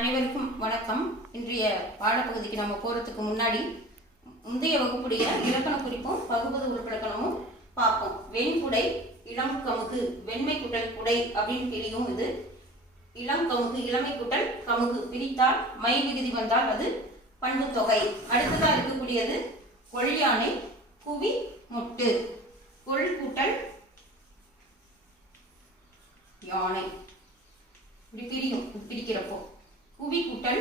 அனைவருக்கும் வணக்கம். இன்றைய பாடப்பகுதிக்கு நம்ம போறதுக்கு முன்னாடி முந்தைய வகுப்புடைய இலக்கண குறிப்பும் பகுபது உறுப்பிலக்கணமும் பார்ப்போம். வெண்குடை, இளம் கமுகு, வெண்மை குட்டல் குடை அப்படின்னு பிரியும். இது இளம் கமுகு, இளமை குட்டல் கமுகு பிரித்தால் மை விகுதி வந்தால் அது பண்பு தொகை. அடுத்ததாக இருக்கக்கூடியது கொள்யானை, குவி முட்டு, கொள் கூட்டல் யானை இப்படி பிரியும். பிரிக்கிறப்போ குவி கூட்டல்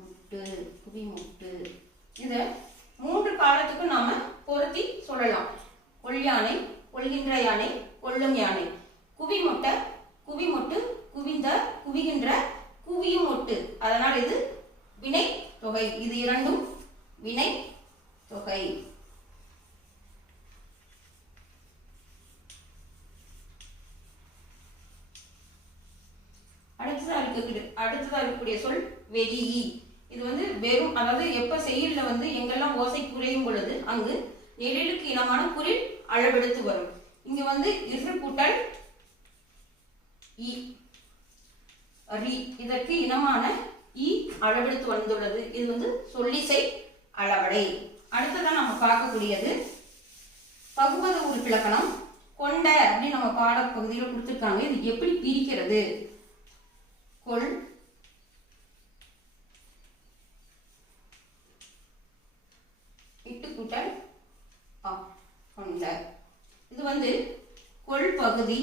முட்டு, குவி முட்டு. இத மூன்று காலத்துக்கும் நாம பொருத்தி சொல்லலாம். கொள்யானை, கொள்கின்ற யானை, கொள்ளும் யானை. குவி முட்டை, குவி முட்டு, குவிந்த, குவிகின்ற, குவியும் முட்டு. அதனால் இது வினை தொகை. இது இரண்டும் வினை தொகை. அடுத்ததா இருக்கக்கூடிய சொல் வெறி. இது வெறும், அதாவது எப்ப செயல்ல எங்கெல்லாம் ஓசை குறையும் பொழுது அங்கு நெடிலுக்கு இனமான குறில் அளவெடுத்து வரும். இங்க இரு கூட்டல் இ, இதற்கு இனமான இ அளவெடுத்து வந்துள்ளது. இது சொல்லிசை அளவடை. அடுத்ததான் நம்ம பார்க்கக்கூடியது பகுபத உறுப்பிலக்கணம். கொண்ட அப்படின்னு நம்ம பாடப்பகுதியில் கொடுத்துருக்காங்க. இது எப்படி பிரிக்கிறது? கொள், இட்டு கூட்டல் ஆ, கொண்ட. இது கொள் பகுதி,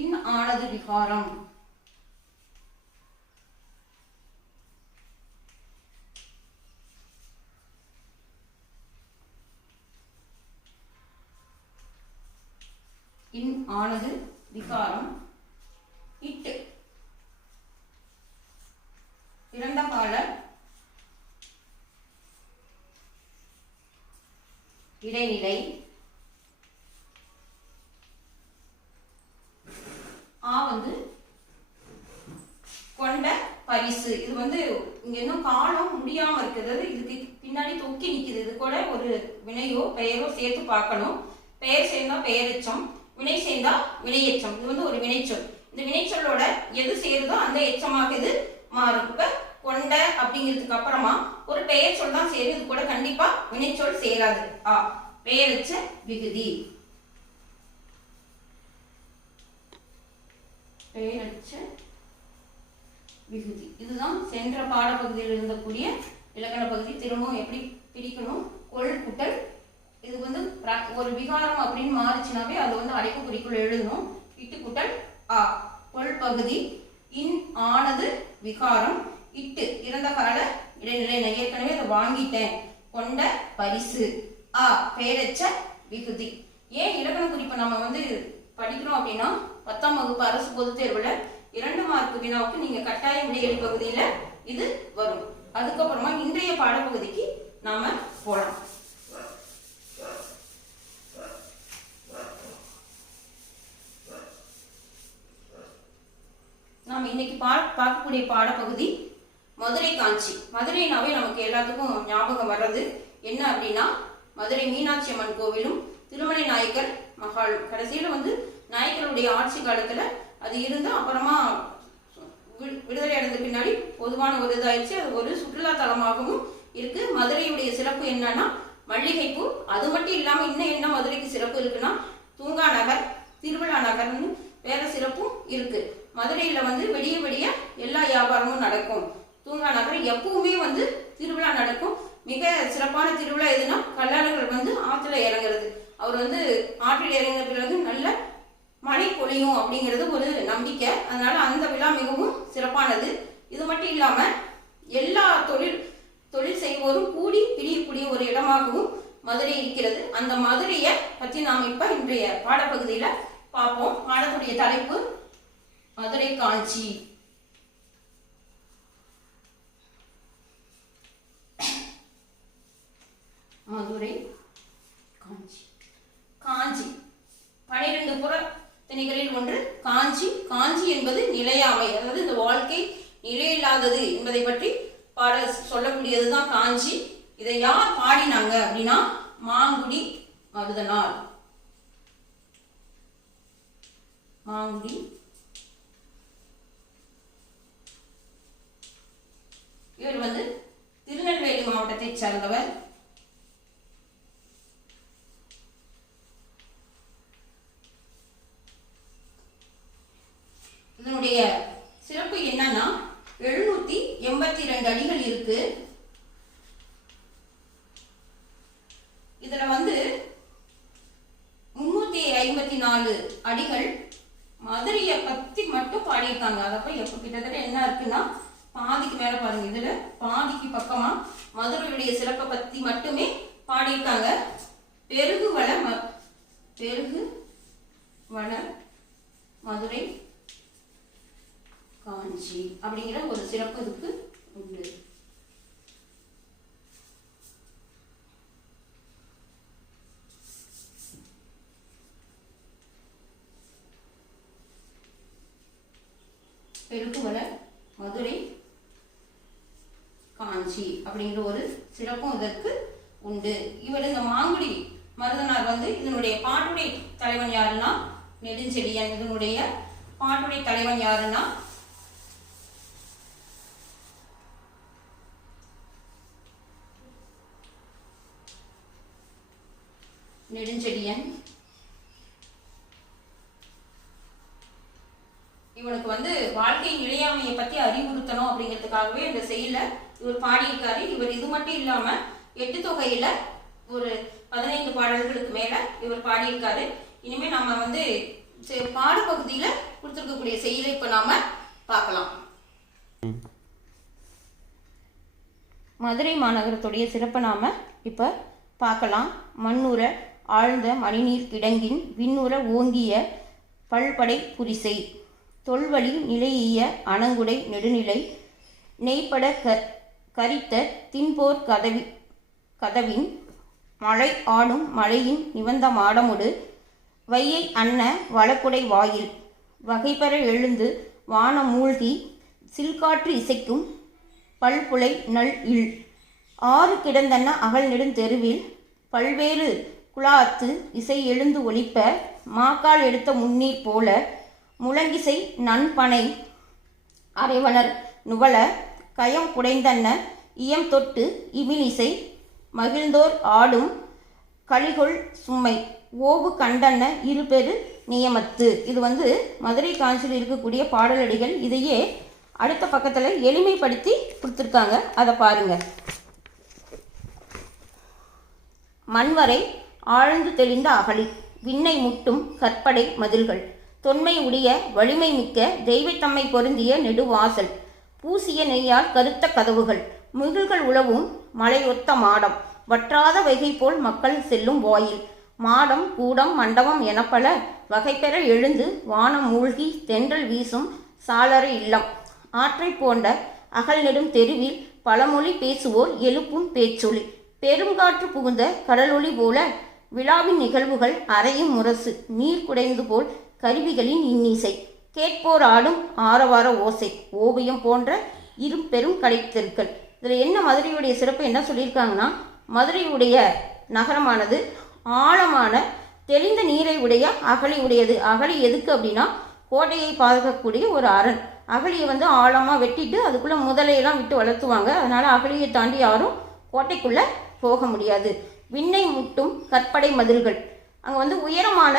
இன் ஆனது விகாரம். இன் ஆனது விகாரம். இட்டு இறந்த கால இடைநிலை. ஆ கொண்ட பரிசு. இது இங்க இன்னும் காலம் முடியாம இருக்குது. இதுக்கு பின்னாடி தொக்கி நிக்குது. இது கூட ஒரு வினையோ பெயரோ சேர்த்து பார்க்கணும். பெயர் சேர்ந்தா பெயரெச்சம், வினை சேர்ந்தா வினையெச்சம். இது ஒரு வினைச்சொல். இந்த வினைச்சொல்லோட எது சேருதோ அந்த எச்சமாக இது மாறும். இப்ப கொண்ட அப்படிங்கிறதுக்கு அப்புறமா ஒரு பெயர் சொல் தான் சேரும். இது கூட கண்டிப்பா வினைச்சொல் சேராது. பெயரெச்ச விகுதி. பெயரெச்ச விகுதி. இதுதான் சென்ற பாடப்பகுதியில் இருந்தக்கூடிய இலக்கண பகுதி. திரும்பவும் எப்படி பிரிக்கணும்? கொள் கூட்டல், இது ஒரு விகாரம் அப்படின்னு மாறுச்சுனாவே அது அடைப்பு குறிக்குள் எழுதணும். இட்டு கூட்டல் ஆ, கொள் பகுதி, இன் ஆனது விகாரம், இட்டு இறந்த கால இடைநிலை. நான் ஏற்கனவே அதை வாங்கிட்டேன். கொண்ட பரிசு, ஆ பெயரெச்ச விகுதி. ஏன் இலக்கண குறிப்பை நம்ம படிக்கிறோம் அப்படின்னா 10ஆம் வகுப்பு அரசு பொதுத் தேர்வுல 2 மார்க் வினாவுக்கு நீங்க கட்டாயம் விடையெளி பகுதியில இது வரும். அதுக்கப்புறமா இன்றைய பாடப்பகுதிக்கு நாம போலாம். நாம் இன்னைக்கு பார்க்கக்கூடிய பாடப்பகுதி மதுரை காஞ்சி. மதுரைனாவே நமக்கு எல்லாத்துக்கும் ஞாபகம் வர்றது என்ன அப்படின்னா, மதுரை மீனாட்சி அம்மன் கோவிலும் திருமலை நாயக்கர் மகாலும். கடைசியில நாயக்கருடைய ஆட்சி காலத்துல அது இருந்து அப்புறமா விடுதலை அடைந்த பின்னாடி பொதுவான ஒரு இதாயிடுச்சு. அது ஒரு சுற்றுலா தலமாகவும் இருக்கு. மதுரையுடைய சிறப்பு என்னன்னா மல்லிகைப்பூ. அது மட்டும் இல்லாம இன்னும் என்ன மதுரைக்கு சிறப்பு இருக்குன்னா தூங்கா நகர், திருவிழா நகர்னு வேற சிறப்பும் இருக்கு. மதுரையில விடிய விடிய எல்லா வியாபாரமும் நடக்கும். தூங்கா நகர் எப்பவுமே திருவிழா நடக்கும். மிக சிறப்பான திருவிழா எதுனா கல்லாளர்கள் ஆற்றுல இறங்குறது. அவர் ஆற்றில் இறங்கின பிறகு நல்ல மழை பொழியும் அப்படிங்கிறது ஒரு நம்பிக்கை. அதனால அந்த விழா மிகவும் சிறப்பானது. இது மட்டும் இல்லாம எல்லா தொழில் செய்வோரும் கூடி பிரியக்கூடிய ஒரு இடமாகவும் மதுரை இருக்கிறது. அந்த மதுரையை பற்றி நாம் இப்ப இன்றைய பாடப்பகுதியில பார்ப்போம். பாடத்துடைய தலைப்பு மதுரை காஞ்சி. மதுரை காஞ்சி. காஞ்சி 12 புற திணைகளில் ஒன்று காஞ்சி. காஞ்சி என்பது நிலையாமை, அதாவது இந்த வாழ்க்கை நிலையில்லாதது என்பதை பற்றி சொல்லக்கூடியதுதான் காஞ்சி. இதை யார் பாடினாங்க அப்படின்னா மாங்குடி மருதனார். மாங்குடி இவர் வந்து திருநெல்வேலி மாவட்டத்தை சார்ந்தவர். இதனுடைய சிறப்பு என்னன்னா 782 அடிகள் இருக்கு. இதுல வந்து 354 அடிகள் மதுரையை பத்தி மட்டும் பாடியிருக்காங்க. அதப்ப எப்ப கிட்டத்தட்ட என்ன இருக்குன்னா பாதிக்கு மேல பாருங்க. இதுல பாதிக்கு பக்கமா மதுரையுடைய சிறப்பை பத்தி மட்டுமே பாடியிருக்காங்க. பெருகு வள மதுரை காஞ்சி அப்படிங்கிற ஒரு சிறப்பு இதுக்கு உண்டு. பெருகுவள மதுரை காஞ்சி அப்படிங்கிற ஒரு சிறப்பும் இதற்கு உண்டு. இவர் இந்த மாங்குடி மருதனார் வந்து இதனுடைய பாட்டுடை தலைவன் யாருன்னா நெடுஞ்செழியன். இதனுடைய பாட்டுடை தலைவன் யாருன்னா நெடுஞ்செழியன். இவனுக்கு வந்து வாழ்க்கை நிலையாமையை பத்தி அறிவுறுத்தணும் அப்படிங்கிறதுக்காகவே இந்த செயல இவர் பாடியிருக்காரு. இவர் இது மட்டும் இல்லாம 8 தொகையில ஒரு 15 பாடல்களுக்கு மேல இவர் பாடியிருக்காரு. இனிமே நம்ம வந்து பாடப்பகுதியில கொடுத்திருக்கக்கூடிய செயலை இப்ப நாம பார்க்கலாம். மதுரை மாநகரத்துடைய சிறப்பை நாம இப்ப பார்க்கலாம். மண்ணுற ஆழ்ந்த மணிநீர் கிடங்கின் விண்ணுற ஓங்கிய பல்படை புரிசை தொல்வழி நிலையிய அணங்குடை நெடுநிலை நெய்ப்பட கரித்த தின்போர் கதவின் மழை ஆடும் மழையின் நிவந்த மாடமுடு வையை அன்ன வளக்குடை வாயில் வகைபெற எழுந்து வான மூழ்கி சில்காற்று இசைக்கும் பல்புலை நல் இல் ஆறு கிடந்தன அகல் நெடுந்தெருவில் பல்வேறு குழாத்து இசை எழுந்து ஒலிப்ப மாக்கால் எடுத்த முன்னீர் போல முழங்கிசை நன்பனை அரைவனர் நுவல கயம் குடைந்தன்ன இயம் தொட்டு இமிழிசை மகிழ்ந்தோர் ஆடும் கலிகொள் சும்மை ஓவு கண்டன்ன இருபெரு நியமத்து. இது வந்து மதுரை காஞ்சியில் இருக்கக்கூடிய பாடலடிகள். இதையே அடுத்த பக்கத்தில் எளிமைப்படுத்தி கொடுத்துருக்காங்க. அதை பாருங்க. மண்வரை ஆழ்ந்து தெளிந்த அகழி விண்ணை முட்டும் கற்படை மதில்கள் தொன்மை உடைய வலிமை மிக்க தெய்வத்தம்மை பொருந்திய நெடுவாசல் பூசிய நெய்யால் கருத்த கதவுகள் முகில்கள் உழவும் மலையொத்த மாடம் வற்றாத வைகை போல் மக்கள் செல்லும் வாயில் மாடம் கூடம் மண்டபம் எனப்பல வகைபெற எழுந்து வானம் மூழ்கி தென்றல் வீசும் சாளர இல்லம் ஆற்றை போன்ற அகல் நெடும் தெருவில் பழமொழி பேசுவோர் எழுப்பும் பேச்சொலி பெருங்காற்று புகுந்த கடலொளி போல விழாவின் நிகழ்வுகள் அறையும் முரசு நீர் குடைந்து போல் கருவிகளின் இன்னிசை கேட்போர் ஆடும் ஆரவார ஓசை ஓவியம் போன்ற இரு பெரும் கடைத்தெருக்கள். இதில் என்ன மதுரையுடைய சிறப்பு என்ன சொல்லியிருக்காங்கன்னா மதுரையுடைய நகரமானது ஆழமான தெளிந்த நீரை உடைய அகழி உடையது. அகழி எதுக்கு அப்படின்னா கோட்டையை பாதுகாக்கக்கூடிய ஒரு அரண். அகழியை வந்து ஆழமாக வெட்டிட்டு அதுக்குள்ளே முதலையெல்லாம் விட்டு வளர்த்துவாங்க. அதனால் அகழியை தாண்டி யாரும் கோட்டைக்குள்ளே போக முடியாது. விண்ணை முட்டும் கற்படை மதில்கள் அங்கே வந்து உயரமான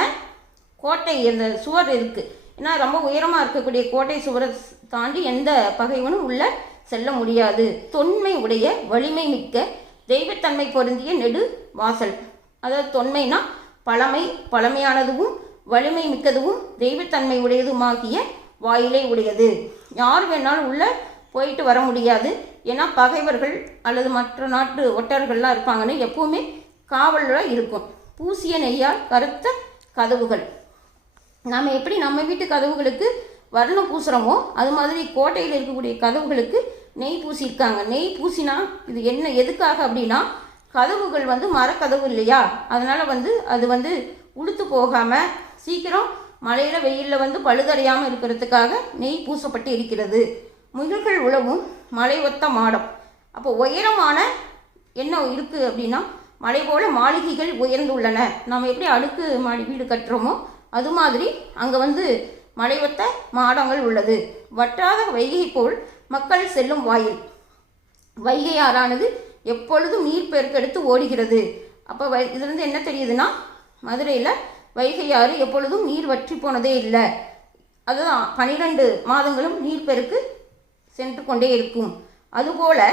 கோட்டை அந்த சுவர் இருக்குது. ஏன்னா ரொம்ப உயரமாக இருக்கக்கூடிய கோட்டை சுவரை தாண்டி எந்த பகைவனும் உள்ளே செல்ல முடியாது. தொன்மை உடைய வலிமை மிக்க தெய்வத்தன்மை பொருந்திய நெடு வாசல். அதாவது தொன்மைனா பழமையானதும் வலிமை மிக்கதும் தெய்வத்தன்மை உடையதுமாகிய வாயிலை உடையது. யார் வேணாலும் உள்ளே போயிட்டு வர முடியாது. ஏன்னா பகைவர்கள் அல்லது மற்ற நாட்டு ஒட்டர்கள்லாம் இருப்பாங்கன்னு எப்பவுமே காவலில் இருக்கும். பூசிய நெய்யால் கருத்த கதவுகள். நாம் எப்படி நம்ம வீட்டு கதவுகளுக்கு வர்ணம் பூசுகிறோமோ அது மாதிரி கோட்டையில் இருக்கக்கூடிய கதவுகளுக்கு நெய் பூசியிருக்காங்க. நெய் பூசினா இது என்ன எதுக்காக அப்படின்னா கதவுகள் வந்து மரக்கதவு இல்லையா, அதனால் வந்து அது வந்து உளுத்து போகாமல் சீக்கிரம் மழையில் வெயிலில் வந்து பழுதடையாமல் இருக்கிறதுக்காக நெய் பூசப்பட்டு இருக்கிறது. முகில்கள் உழவும் மலை ஒத்த மாடம். அப்போ உயரமான என்ன இருக்குது அப்படின்னா, மலை போல மாளிகைகள் உயர்ந்துள்ளன. நாம் எப்படி அடுக்கு மாடி வீடு கட்டுறோமோ அது மாதிரி அங்கே வந்து மலையொத்த மாடங்கள் உள்ளது. வற்றாத வைகை போல் மக்கள் செல்லும் வாயில். வைகை ஆறானது எப்பொழுதும் நீர் பெருக்கெடுத்து ஓடுகிறது. அப்போ இதுலேருந்து என்ன தெரியுதுன்னா, மதுரையில் வைகை ஆறு எப்பொழுதும் நீர் வற்றி போனதே இல்லை. அதுதான் 12 மாதங்களும் நீர் பெருக்கு சென்று கொண்டே இருக்கும். அதுபோல்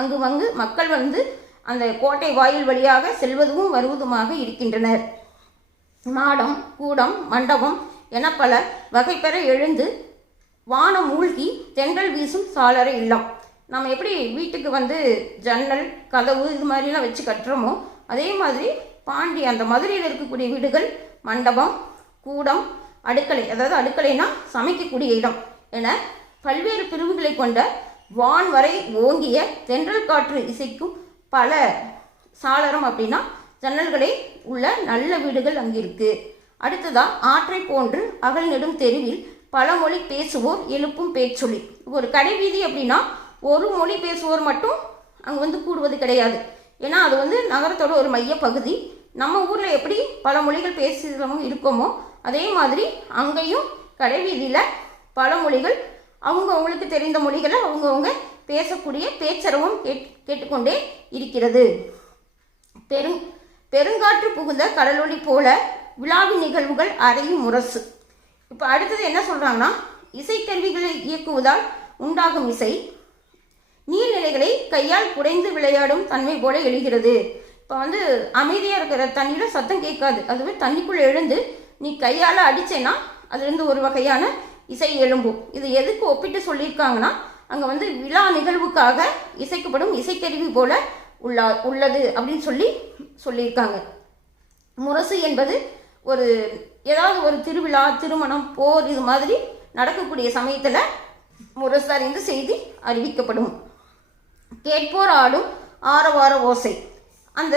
அங்கு மக்கள் வந்து அந்த கோட்டை வாயில் வழியாக செல்வதும் வருவதுமாக இருக்கின்றனர். மாடம், கூடம், மண்டபம் என பல வகை பெற எழுந்து வானம் மூழ்கி தென்றல் வீசும் சாளர இல்லம். நம்ம எப்படி வீட்டுக்கு வந்து ஜன்னல், கதவு இது மாதிரிலாம் வச்சு கட்டுறோமோ அதே மாதிரி அந்த மதுரையில் இருக்கக்கூடிய வீடுகள் மண்டபம், கூடம், அடுக்களை, அதாவது அடுக்கலைனா சமைக்கக்கூடிய இடம் என பல்வேறு பிரிவுகளை கொண்ட வான் வரை ஓங்கிய தென்றல் காற்று இசைக்கும் பல சாளரம் அப்படின்னா ஜன்னல்களை உள்ள நல்ல வீடுகள் அங்கே இருக்குது. அடுத்ததாக ஆற்றை போன்று அகல் நெடும் தெருவில் பல மொழி பேசுவோர் எழுப்பும் பேச்சொலி. ஒரு கடை வீதி அப்படின்னா ஒரு மொழி பேசுவோர் மட்டும் அங்கே வந்து கூடுவது கிடையாது. ஏன்னா அது வந்து நகரத்தோட ஒரு மைய பகுதி. நம்ம ஊரில் எப்படி பல மொழிகள் பேசுகிறவங்க இருக்கோமோ அதே மாதிரி அங்கேயும் கடை வீதியில் பல மொழிகள் அவங்களுக்கு தெரிந்த மொழிகளை அவங்கவுங்க பேசக்கூடிய பேச்சரவும் கேட்டுக்கொண்டே இருக்கிறது. பெருங்காற்று புகுந்த கடலொளி போல விழாவின் நிகழ்வுகள் அறையும் முரசு. இப்போ அடுத்தது என்ன சொல்கிறாங்கன்னா, இசைக்கருவிகளை இயக்குவதால் உண்டாகும் இசை நீர்நிலைகளை கையால் குடைந்து விளையாடும் தன்மை போல எழுகிறது. இப்போ வந்து அமைதியாக இருக்கிற தண்ணியில் சத்தம் கேட்காது. அதுவே தண்ணிக்குள்ளே எழுந்து நீ கையால் அடித்தேன்னா அதுலேருந்து ஒரு வகையான இசை எழும்பும். இது எதுக்கு ஒப்பிட்டு சொல்லியிருக்காங்கன்னா, அங்கே வந்து விழா நிகழ்வுக்காக இசைக்கப்படும் இசைக்கருவி போல உள்ளது அப்படின்னு சொல்லியிருக்காங்க. முரசு என்பது ஏதாவது ஒரு திருவிழா, திருமணம், போர் இது மாதிரி நடக்கக்கூடிய சமயத்தில் முரசு அறிந்து செய்தி அறிவிக்கப்படும். கேட்போர் ஆடும் ஆரவார ஓசை. அந்த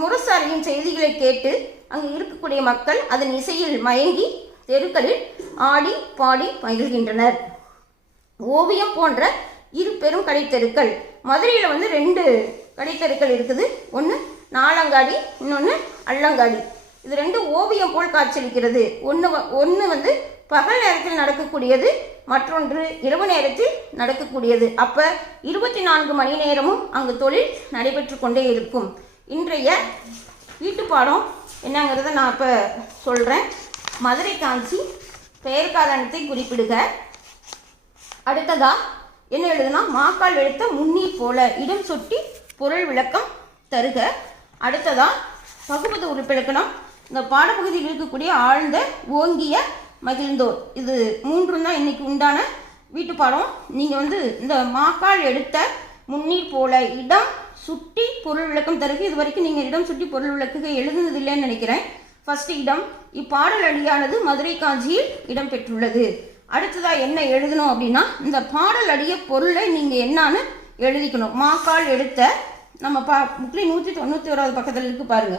முரசு அறியும் செய்திகளை கேட்டு அங்கு இருக்கக்கூடிய மக்கள் அதன் இசையில் மயங்கி தெருக்களில் ஆடி பாடி மகிழ்கின்றனர். ஓவியம் போன்ற இரு பெரும் கடைத்தெருக்கள். மதுரையில் வந்து 2 கடைத்தெருக்கள் இருக்குது. ஒன்று நாலங்காடி, இன்னொன்று அல்லங்காடி. இது 2 ஓவியம் போல் காட்சியளிக்கிறது. ஒன்று வந்து பகல் நேரத்தில் நடக்கக்கூடியது, மற்றொன்று இரவு நேரத்தில் நடக்கக்கூடியது. அப்போ 24 மணி நேரமும் அங்கு தொழில் நடைபெற்று கொண்டே இருக்கும். இன்றைய வீட்டு பாடம் என்னங்கிறத நான் இப்போ சொல்கிறேன். மதுரை காஞ்சி பெயர் காரணத்தை குறிப்பிடுக. அடுத்ததாக என்ன எழுதுனா, மாக்கால் எழுத்த முன்னீர் போல இடம் சுட்டி பொருள் விளக்கம் தருக. அடுத்ததாக பகுபத உறுப்பிலக்கணம். இந்த பாடப்பகுதியில் இருக்கக்கூடிய ஆழ்ந்த, ஓங்கிய, மகிழ்ந்தோர், இது 3 தான் இன்னைக்கு உண்டான வீட்டு பாடம். நீங்கள் வந்து இந்த மாக்கால் எடுத்த முன்னீர் போல இடம் சுட்டி பொருள் விளக்கம் தருக. இது வரைக்கும் நீங்கள் இடம் சுட்டி பொருள் விளக்குக எழுதுனது இல்லைன்னு நினைக்கிறேன். ஃபர்ஸ்ட் இடம். இப்பாடல் அடியானது மதுரை காஞ்சியில் இடம்பெற்றுள்ளது. அடுத்ததாக என்ன எழுதணும் அப்படின்னா, இந்த பாடல் அடிய பொருளை நீங்கள் என்னான்னு எழுதிக்கணும். மாக்கால் எடுத்த நம்ம புக்லி 191 பக்கத்தில் இருக்கு பாருங்க.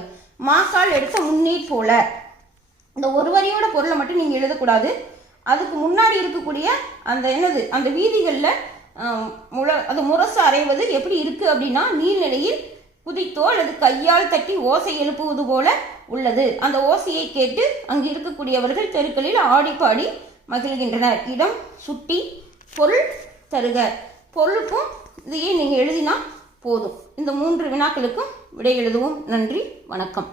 மாக்கால் எடுத்த முன்னீர் போல, இந்த ஒரு வரியோட பொருளை மட்டும் நீங்கள் எழுதக்கூடாது. அதுக்கு முன்னாடி இருக்கக்கூடிய அந்த வீதிகளில் அது முரசு அறைவது எப்படி இருக்குது அப்படின்னா, நீர்நிலையில் குதித்தோ அல்லது கையால் தட்டி ஓசை எழுப்புவது போல உள்ளது. அந்த ஓசையை கேட்டு அங்கு இருக்கக்கூடியவர்கள் தெருக்களில் ஆடிப்பாடி மகிழ்கின்றனர். இடம் சுட்டி பொருள் தருக. பொருளுக்கும் இதையே நீங்கள் எழுதினா போதும். இந்த 3 வினாக்களுக்கும் விடை எழுதுவோம். நன்றி, வணக்கம்.